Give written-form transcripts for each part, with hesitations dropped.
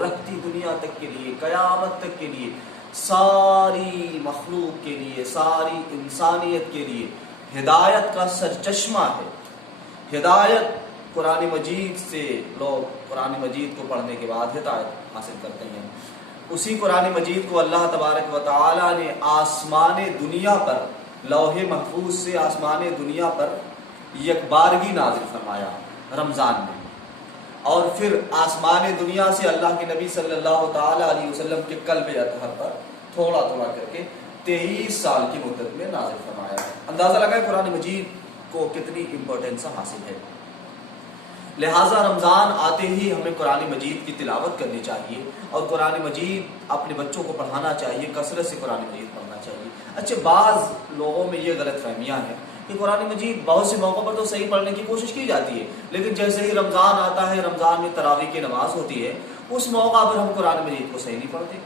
رہتی دنیا تک کے لیے، قیامت تک کے لیے، ساری مخلوق کے لیے، ساری انسانیت کے لیے ہدایت کا سرچشمہ ہے۔ ہدایت قرآن مجید سے لوگ قرآن مجید کو پڑھنے کے بعد ہدایت حاصل کرتے ہیں۔ اسی قرآن مجید کو اللہ تبارک و تعالی نے آسمان دنیا پر، لوح محفوظ سے آسمان دنیا پر یکبارگی نازل فرمایا رمضان میں، اور پھر آسمان دنیا سے اللہ کے نبی صلی اللہ تعالی علیہ وسلم کے قلب اطہر پر تھوڑا تھوڑا کر کے 23 سال کی مدت میں نازل فرمایا ہے۔ اندازہ لگائے قرآن مجید کو کتنی امپورٹنس حاصل ہے۔ لہٰذا رمضان آتے ہی ہمیں قرآن مجید کی تلاوت کرنی چاہیے، اور قرآن مجید اپنے بچوں کو پڑھانا چاہیے، کثرت سے قرآن مجید پڑھنا چاہیے۔ اچھا، بعض لوگوں میں یہ غلط فہمیاں ہیں کہ قرآن مجید بہت سے موقعوں پر تو صحیح پڑھنے کی کوشش کی جاتی ہے، لیکن جیسے ہی رمضان آتا ہے، رمضان میں تراویح کی نماز ہوتی ہے، اس موقع پر ہم قرآن مجید کو صحیح نہیں پڑھتے۔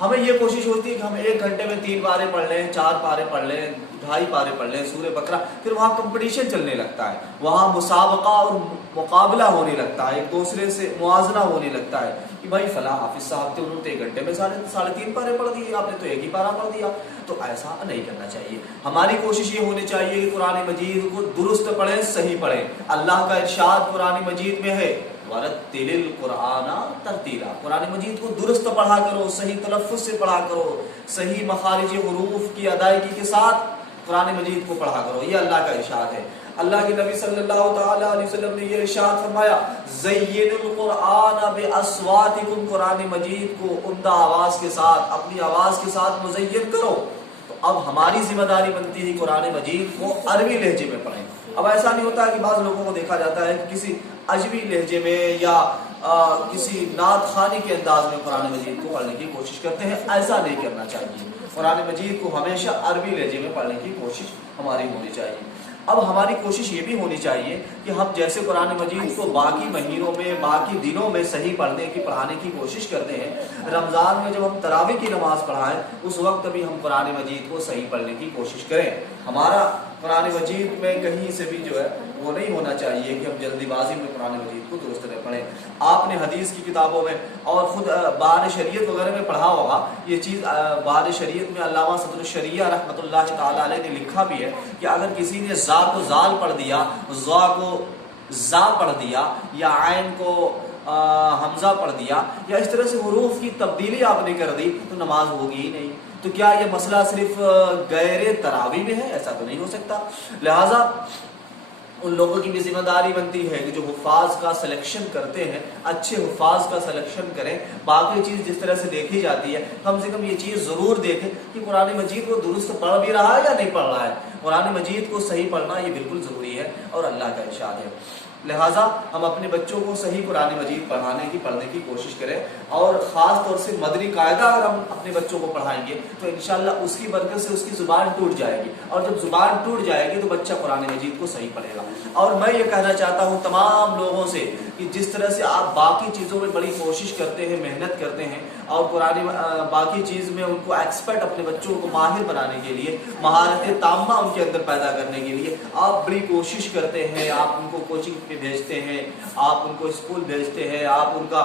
ہمیں یہ کوشش ہوتی ہے کہ ہم 1 گھنٹے میں 3 پارے پڑھ لیں، 4 پارے پڑھ لیں، 2.5 پارے پڑھ لیں سورہ بقرہ، پھر وہاں کمپٹیشن چلنے لگتا ہے، وہاں مسابقہ اور مقابلہ ہونے لگتا ہے، ایک دوسرے سے موازنہ ہونے لگتا ہے کہ بھائی فلاں حافظ صاحب تھے، انہوں نے 1 گھنٹے میں 3.5 پارے پڑھ دیے، آپ نے تو 1 ہی پارہ پڑھ دیا۔ تو ایسا نہیں کرنا چاہیے۔ ہماری کوشش یہ ہونی چاہیے کہ قرآن مجید کو درست پڑھیں، صحیح پڑھیں۔ اللہ کا ارشاد قرآن مجید میں ہے وَرَتِّلِ الْقُرْآنَ تَرْتِيلًا، قرآن مجید کو درست پڑھا کرو، صحیح تلفظ سے پڑھا کرو، صحیح مخارج حروف کی ادائیگی کے ساتھ قرآن مجید کو پڑھا کرو، یہ اللہ کا ارشاد ہے۔ اللہ کے نبی صلی اللہ تعالی علیہ وسلم نے یہ ارشاد فرمایا زَيِّنُوا الْقُرْآنَ بِأَصْوَاتِكُمْ، قرآن مجید کو عمدہ آواز کے ساتھ، اپنی آواز کے ساتھ مزین کرو۔ تو اب ہماری ذمہ داری بنتی ہے قرآن مجید کو عربی لہجے میں پڑھیں۔ اب ایسا نہیں ہوتا کہ بعض لوگوں کو دیکھا جاتا ہے کہ کسی عجمی لہجے میں یا کسی نعت خوانی کے انداز میں قرآن مجید کو پڑھنے کی کوشش کرتے ہیں، ایسا نہیں کرنا چاہیے۔ قرآن مجید کو ہمیشہ عربی لہجے میں پڑھنے کی کوشش ہماری ہونی چاہیے۔ اب ہماری کوشش یہ بھی ہونی چاہیے کہ ہم جیسے قرآن مجید کو باقی مہینوں میں، باقی دنوں میں صحیح پڑھانے کی کوشش کرتے ہیں، رمضان میں جب ہم تراویح کی نماز پڑھائیں اس وقت بھی ہم قرآن مجید کو صحیح پڑھنے کی کوشش کریں۔ ہمارا قرآن مجید میں کہیں سے بھی جو ہے وہ نہیں ہونا چاہیے کہ ہم جلدی بازی میں قرآن مجید کو درست نہ پڑھیں۔ آپ نے حدیث کی کتابوں میں اور خود بہار شریعت وغیرہ میں پڑھا ہوگا یہ چیز۔ بہار شریعت میں علامہ صدر الشریعہ رحمۃ اللہ تعالی علیہ نے لکھا بھی ہے کہ اگر کسی نے زا کو زال پڑھ دیا، زا کو زا پڑھ دیا، یا عین کو حمزہ پڑھ دیا، یا اس طرح سے حروف کی تبدیلی آپ نے کر دی تو نماز ہوگی ہی نہیں۔ تو کیا یہ مسئلہ صرف غیر تراویح میں ہے؟ ایسا تو نہیں ہو سکتا۔ لہٰذا ان لوگوں کی بھی ذمہ داری بنتی ہے کہ جو حفاظ کا سلیکشن کرتے ہیں، اچھے حفاظ کا سلیکشن کریں۔ باقی چیز جس طرح سے دیکھی جاتی ہے، کم سے کم یہ چیز ضرور دیکھیں کہ قرآن مجید کو درست پڑھ بھی رہا ہے یا نہیں پڑھ رہا ہے۔ قرآن مجید کو صحیح پڑھنا یہ بالکل ضروری ہے اور اللہ کا ارشاد ہے۔ لہٰذا ہم اپنے بچوں کو صحیح قرآن مجید پڑھنے کی کوشش کریں، اور خاص طور سے مدنی قاعدہ اگر ہم اپنے بچوں کو پڑھائیں گے تو انشاءاللہ اس کی برکت سے اس کی زبان ٹوٹ جائے گی، اور جب زبان ٹوٹ جائے گی تو بچہ قرآن مجید کو صحیح پڑھے گا۔ اور میں یہ کہنا چاہتا ہوں تمام لوگوں سے کہ جس طرح سے آپ باقی چیزوں میں بڑی کوشش کرتے ہیں، محنت کرتے ہیں، اور قرآن باقی چیز میں ان کو ایکسپرٹ، اپنے بچوں کو ماہر بنانے کے لیے، مہارت تامہ ان کے اندر پیدا کرنے کے لیے آپ بڑی کوشش کرتے ہیں، آپ ان کو کوچنگ پہ بھیجتے ہیں، آپ ان کو اسکول بھیجتے ہیں، آپ ان کا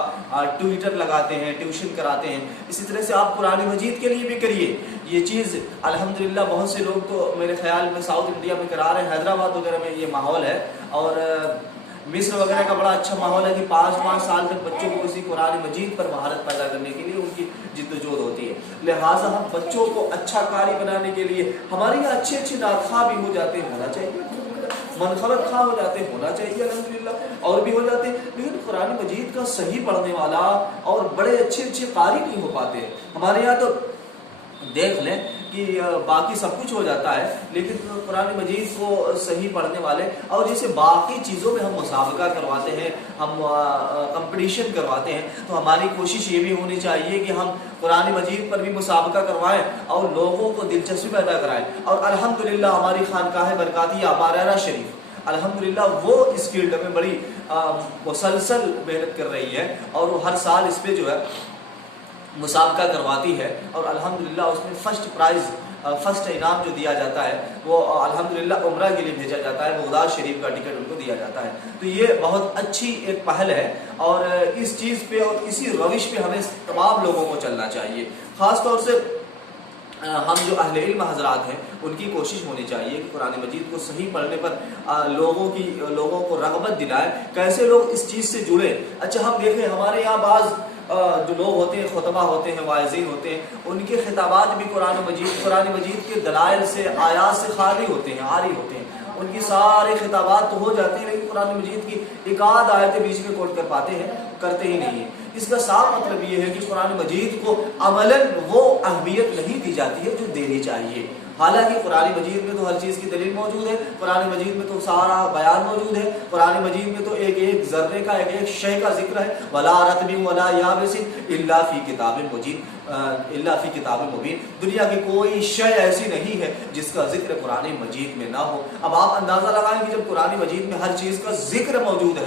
ٹویٹر لگاتے ہیں، ٹیوشن کراتے ہیں، اسی طرح سے آپ قرآن مجید کے لیے بھی کریے۔ یہ چیز الحمدللہ بہت سے لوگ تو میرے خیال میں ساؤتھ انڈیا میں کرا رہے ہیں، حیدرآباد وغیرہ میں یہ ماحول ہے، اور مصر وغیرہ کا بڑا اچھا ماحول ہے کہ 5 سال تک بچوں کو کسی قرآن مجید پر مہارت پیدا کرنے کے لیے ان کی جد و جہد ہوتی ہے۔ لہٰذا ہم بچوں کو اچھا قاری بنانے کے لیے ہمارے یہاں اچھے نعت خواں بھی ہو جاتے ہیں، ہونا چاہیے، منفرد خواں ہو جاتے ہیں، ہونا چاہیے الحمدللہ، اور بھی ہو جاتے ہیں، لیکن قرآن مجید کا صحیح پڑھنے والا اور بڑے اچھے قاری نہیں ہو پاتے۔ ہمارے یہاں تو دیکھ لیں کہ باقی سب کچھ ہو جاتا ہے، لیکن قرآن مجید کو صحیح پڑھنے والے، اور جیسے باقی چیزوں میں ہم مسابقہ کرواتے ہیں، ہم کمپٹیشن کرواتے ہیں، تو ہماری کوشش یہ بھی ہونی چاہیے کہ ہم قرآن مجید پر بھی مسابقہ کروائیں اور لوگوں کو دلچسپی پیدا کرائیں۔ اور الحمدللہ ہماری خانقاہ برکاتیہ ابارہ شریف الحمدللہ وہ اس فیلڈ میں بڑی مسلسل محنت کر رہی ہے، اور وہ ہر سال اس پہ جو ہے مسابقہ کرواتی ہے، اور الحمدللہ اس میں فرسٹ پرائز فرسٹ انعام جو دیا جاتا ہے وہ الحمدللہ عمرہ کے لیے بھیجا جاتا ہے، بغداد شریف کا ٹکٹ ان کو دیا جاتا ہے. تو یہ بہت اچھی ایک پہل ہے، اور اس چیز پہ اور اسی روش پہ ہمیں تمام لوگوں کو چلنا چاہیے. خاص طور سے ہم جو اہل علم حضرات ہیں ان کی کوشش ہونی چاہیے کہ قرآن مجید کو صحیح پڑھنے پر لوگوں کو رغبت دلائیں. کیسے لوگ اس چیز سے جڑے؟ اچھا ہم دیکھیں ہمارے یہاں بعض جو لوگ ہوتے ہیں، خطبہ ہوتے ہیں، واعظین ہوتے ہیں، ان کے خطابات بھی قرآن مجید کے دلائل سے، آیات سے خالی ہوتے ہیں، عاری ہوتے ہیں. ان کی سارے خطابات تو ہو جاتے ہیں لیکن قرآن مجید کی ایک آدھ آیتیں بیچ میں کوٹ کر پاتے ہیں، کرتے ہی نہیں ہیں. اس کا صاف مطلب یہ ہے کہ قرآن مجید کو عملاً وہ اہمیت نہیں دی جاتی ہے جو دینی چاہیے. حالانکہ قرآن مجید میں تو ہر چیز کی دلیل موجود ہے، قرآن مجید میں تو سارا بیان موجود ہے، قرآن مجید میں تو ایک ایک ذرے کا، ایک ایک شے کا ذکر ہے. ولا رطب ولا یابس الا فی کتاب مبین. دنیا کی کوئی شے ایسی نہیں ہے جس کا ذکر قرآن مجید میں نہ ہو. اب آپ اندازہ لگائیں کہ جب قرآن مجید میں ہر چیز کا ذکر موجود ہے